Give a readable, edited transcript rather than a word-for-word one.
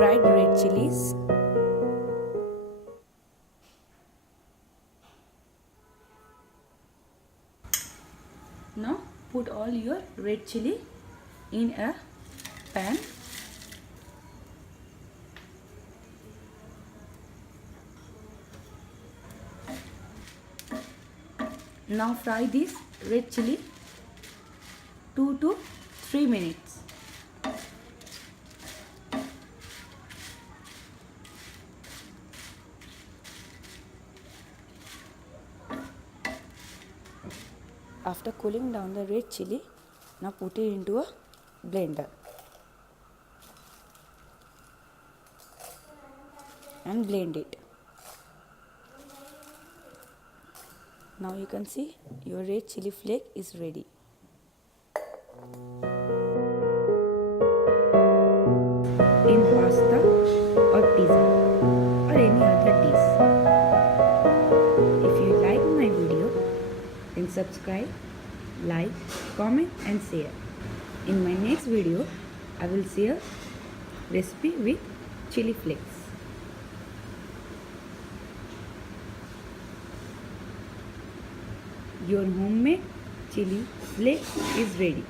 dried red chilies, now put all your red chili in a pan. Now fry this red chili 2 to 3 minutes. After cooling down the red chili, now put it into a blender and blend it. Now you can see your red chili flake is ready. In pasta or pizza or any other dish. If you like my video, then subscribe, like, comment and share. In my next video, I will share recipe with chili flakes. Your homemade chili flakes is ready.